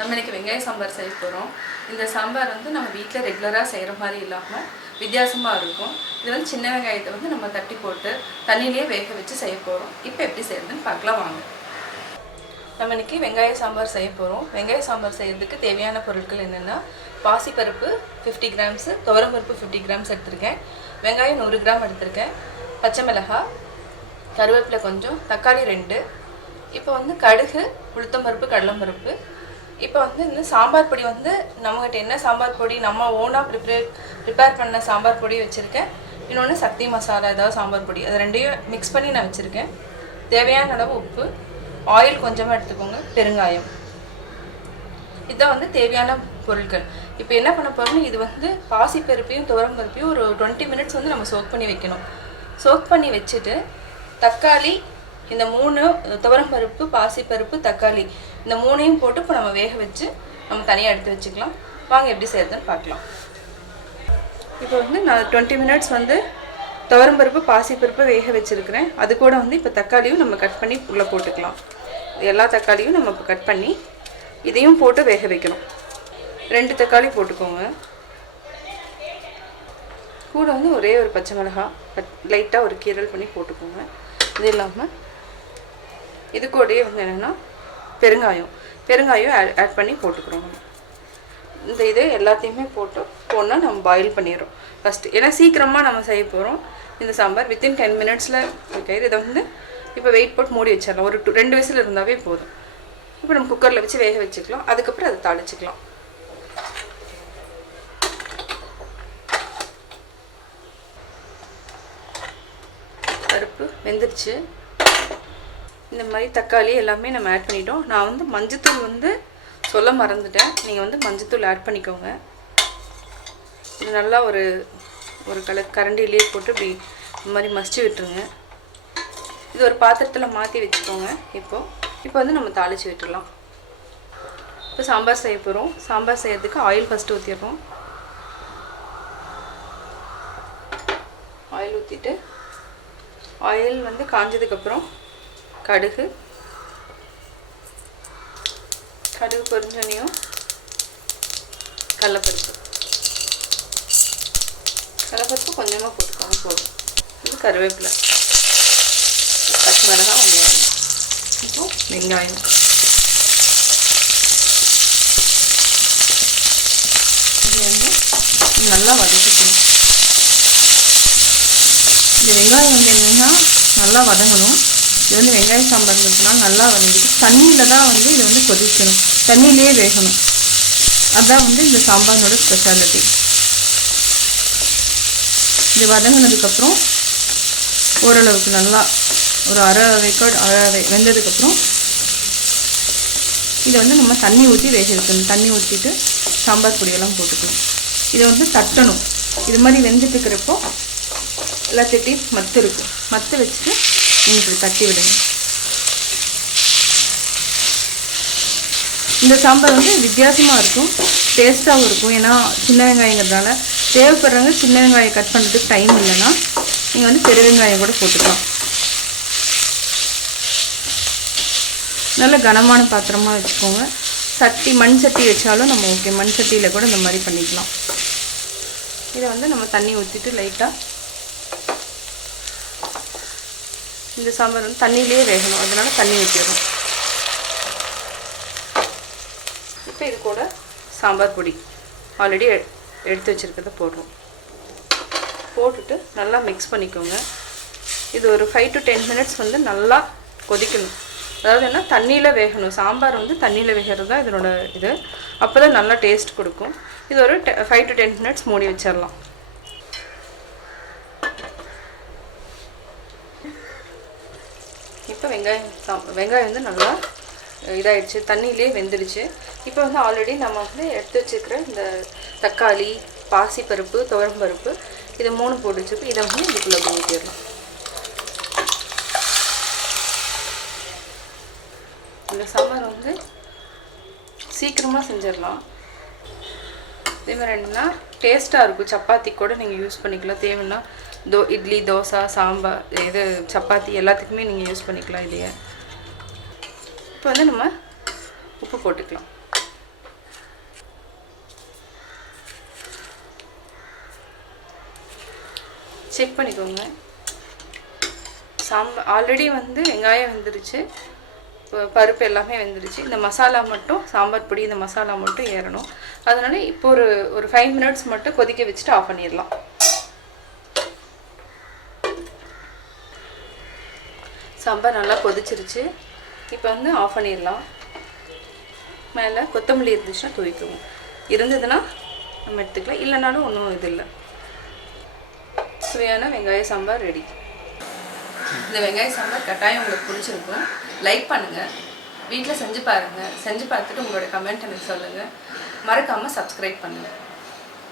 நம்ம இன்னைக்கு வெங்காய சாம்பார் செய்ய போகிறோம் இந்த சாம்பார் வந்து நம்ம வீட்டில் ரெகுலராக செய்கிற மாதிரி இல்லாமல் வித்தியாசமாக இருக்கும். இது வந்து சின்ன வெங்காயத்தை வந்து நம்ம தட்டி போட்டு தண்ணியிலே வேக வச்சு செய்ய போகிறோம் இப்போ எப்படி செய்யறதுன்னு பார்க்கலாம் வாங்க. நம்ம இன்னைக்கு வெங்காய சாம்பார் செய்ய போகிறோம் வெங்காய சாம்பார் செய்யறதுக்கு தேவையான பொருட்கள் என்னென்னா பாசிப்பருப்பு ஃபிஃப்டி கிராம்ஸு துவரம்பருப்பு ஃபிஃப்டி கிராம்ஸ் எடுத்திருக்கேன். வெங்காயம் நூறு கிராம் எடுத்திருக்கேன். பச்சை மிளகாய் கருவேப்பிலை கொஞ்சம் தக்காளி ரெண்டு. இப்போ வந்து கடுகு உளுத்தம்பருப்பு கடலம்பருப்பு இப்போ வந்து இந்த சாம்பார் பொடி வந்து நம்மகிட்ட என்ன சாம்பார் பொடி? நம்ம ஓனாக ப்ரிப்பேர் ப்ரிப்பேர் பண்ண சாம்பார் பொடி வச்சுருக்கேன். இன்னொன்று சக்தி மசாலா ஏதாவது சாம்பார் பொடி. அது ரெண்டையும் மிக்ஸ் பண்ணி நான் வச்சுருக்கேன். தேவையான அளவு உப்பு ஆயில் கொஞ்சமாக எடுத்துக்கோங்க பெருங்காயம். இதுதான் வந்து தேவையான பொருட்கள். இப்போ என்ன பண்ண போகிறோம்னா இது வந்து பாசிப்பருப்பையும் துவரம் பருப்பையும் ஒரு டுவெண்ட்டி மினிட்ஸ் வந்து நம்ம சோக் பண்ணி வைக்கணும். சோக் பண்ணி வச்சுட்டு தக்காளி இந்த மூணு துவரம் பருப்பு பாசிப்பருப்பு தக்காளி இந்த மூணையும் போட்டு இப்போ நம்ம வேக வச்சு நம்ம தனியாக எடுத்து வச்சுக்கலாம். வாங்க எப்படி செய்யறதுன்னு பார்க்கலாம். இப்போ வந்து நான் டுவெண்ட்டி மினிட்ஸ் வந்து துவரம்பருப்பு பாசிப்பருப்பு வேக வச்சுருக்கிறேன். அது கூட வந்து இப்போ தக்காளியும் நம்ம கட் பண்ணி உள்ளே போட்டுக்கலாம். எல்லா தக்காளியும் நம்ம இப்போ கட் பண்ணி இதையும் போட்டு வேக வைக்கணும். ரெண்டு தக்காளி போட்டுக்கோங்க. கூட வந்து ஒரே ஒரு பச்சை மிளகாய் லைட்டாக ஒரு கீரல் பண்ணி போட்டுக்கோங்க. இது இல்லாமல் இது கூடயே வந்து என்னென்னா பெருங்காயம். பெருங்காயம் ஆட் ஆட் பண்ணி போட்டுக்கிறோம். நம்ம இந்த இது எல்லாத்தையுமே போட்டு போனால் நம்ம பாயில் பண்ணிடுறோம். ஃபஸ்ட்டு ஏன்னா சீக்கிரமாக நம்ம செய்ய போகிறோம் இந்த சாம்பார் வித்தின் டென் மினிட்ஸில் ஓகே இதை வந்து இப்போ வெயிட் போட்டு மூடி வச்சிடலாம். ஒரு டூ ரெண்டு வயசில் இருந்தாவே போதும். இப்போ நம்ம குக்கரில் வச்சு வேக வச்சுக்கலாம். அதுக்கப்புறம் அதை தாளிச்சுக்கலாம். பருப்பு வெந்துருச்சு. இந்த மாதிரி தக்காளி எல்லாமே நம்ம ஆட் பண்ணிட்டோம். நான் வந்து மஞ்சத்தூள் வந்து சொல்ல மறந்துட்டேன். நீங்கள் வந்து மஞ்சத்தூள் ஆட் பண்ணிக்கோங்க. இது நல்லா ஒரு ஒரு கல கரண்டிலேயே போட்டு இப்படி இந்த மாதிரி மசிச்சு விட்டுருங்க. இது ஒரு பாத்திரத்தில் மாற்றி வச்சுக்கோங்க. இப்போது இப்போ வந்து நம்ம தாளித்து விட்டுடலாம் இப்போ சாம்பார் செய்ய போகிறோம் சாம்பார் செய்யறதுக்கு ஆயில் ஃபஸ்ட்டு ஊற்றிடுறோம் ஆயில் ஊற்றிட்டு ஆயில் வந்து காஞ்சதுக்கப்புறம் கடுகு. கடுகு பொரிஞ்சோனையும். கடலப்பருப்பு. கடலப்பருப்பு கொஞ்சமாக போட்டுக்கோங்க போதும். இது கருவேப்பிலை. பச்சை மிளகாய் வெங்காயம். இப்போ வெங்காயம். இது வந்து நல்லா வதக்கிக்கணும். இந்த வெங்காயம் வந்து என்னன்னா நல்லா வதங்கணும். இது வந்து வெங்காய சாம்பார்ன்றதுனால நல்லா வதங்கிட்டு தண்ணியில் தான் வந்து இது வந்து கொதிக்கணும். தண்ணியிலேயே வேகணும். அதுதான் வந்து இந்த சாம்பாரோட ஸ்பெஷாலிட்டி இது வதங்கினதுக்கப்புறம் ஓரளவுக்கு நல்லா ஒரு அரை வேக்காடு அரை வெந்ததுக்கப்புறம் இதை வந்து நம்ம தண்ணி ஊற்றி வேக வைக்கணும். தண்ணி ஊற்றிட்டு சாம்பார் பொடியெல்லாம் போட்டுக்கணும் இதை வந்து தட்டணும். இது மாதிரி வெந்துட்டு இருக்கிறப்போ எல்லாத்திட்டையும் மத்து இருக்கும். மத்து வச்சுட்டு நீங்கள் இப்படி தட்டி விடுங்க. இந்த சாம்பார் வந்து வித்தியாசமாக இருக்கும் டேஸ்ட்டாகவும் இருக்கும். ஏன்னா சின்ன வெங்காயங்கிறதுனால தேவைப்படுறவங்க சின்ன வெங்காயம் கட் பண்ணுறதுக்கு டைம் இல்லைன்னா நீங்கள் வந்து பெரிய வெங்காயம் கூட போட்டுக்கலாம். நல்ல கனமான பாத்திரமாக வச்சுக்கோங்க. சட்டி மண் சட்டி வச்சாலும் நம்ம ஓகே மண் சட்டியில் கூட இந்த மாதிரி பண்ணிக்கலாம். இதை வந்து நம்ம தண்ணி ஊற்றிட்டு லைட்டாக இந்த சாம்பார் வந்து தண்ணியிலே வேகணும். அதனால் தண்ணி ஊற்றிடணும் இப்போ இது கூட சாம்பார் பொடி. ஆல்ரெடி எடுத்து வச்சுருக்கிறத போடுறோம். போட்டுட்டு நல்லா மிக்ஸ் பண்ணிக்கோங்க. இது ஒரு ஃபைவ் டு டென் மினிட்ஸ் வந்து நல்லா கொதிக்கணும். அதாவது என்ன? தண்ணியில் வேகணும். சாம்பார் வந்து தண்ணியில் வேகிறது தான் இதனோட இது. அப்போ தான் நல்லா டேஸ்ட் கொடுக்கும். இது ஒரு ஃபைவ் டு டென் மினிட்ஸ் மூடி வச்சிடலாம் இப்போ வெங்காயம் சாம் வெங்காயம் வந்து நல்லா இதாயிடுச்சு. தண்ணியிலே வெந்துடுச்சு. இப்போ வந்து ஆல்ரெடி நம்ம வந்து எடுத்து வச்சுருக்கிற இந்த தக்காளி பாசிப்பருப்பு துவரம்பருப்பு இது மூணு போட்டு வச்சுருக்கு இதை வந்து இதுக்குள்ளே ஊற்றிடலாம் இந்த சாம்பார் வந்து சீக்கிரமாக செஞ்சிடலாம். இதே மாதிரி என்னன்னா டேஸ்ட்டாக இருக்கும். சப்பாத்தி கூட நீங்கள் யூஸ் பண்ணிக்கலாம். தேவைன்னா தோ இட்லி தோசை சாம்பார் இது சப்பாத்தி எல்லாத்துக்குமே நீங்கள் யூஸ் பண்ணிக்கலாம் இதையே. இப்போ வந்து நம்ம உப்பு போட்டுக்கலாம். செக் பண்ணிக்கோங்க. சாம்பார் ஆல்ரெடி வந்து வெங்காயம் வெந்துருச்சு. பருப்பு எல்லாமே வெந்துருச்சு. இந்த மசாலா மட்டும் சாம்பார் பொடி இந்த மசாலா மட்டும் ஏறணும். அதனால் இப்போ ஒரு ஒரு ஃபைவ் மினிட்ஸ் மட்டும் கொதிக்க வச்சுட்டு ஆஃப் பண்ணிடலாம். சாம்பார் நல்லா கொதிச்சிருச்சு. இப்போ வந்து ஆஃப் பண்ணிடலாம். மேலே கொத்தமல்லி இருந்துச்சுன்னா துவைக்கவும். இருந்ததுன்னா நம்ம எடுத்துக்கலாம். இல்லைனாலும் ஒன்றும் இது இல்லை. சுவையான வெங்காய சாம்பார் ரெடி இந்த வெங்காய சாம்பார் கட்டாயம் உங்களுக்கு பிடிச்சிருக்கும். லைக் பண்ணுங்கள் வீட்டில் செஞ்சு பாருங்கள் செஞ்சு பார்த்துட்டு உங்களோட கமெண்ட் எனக்கு சொல்லுங்கள் மறக்காமல் சப்ஸ்கிரைப் பண்ணுங்கள்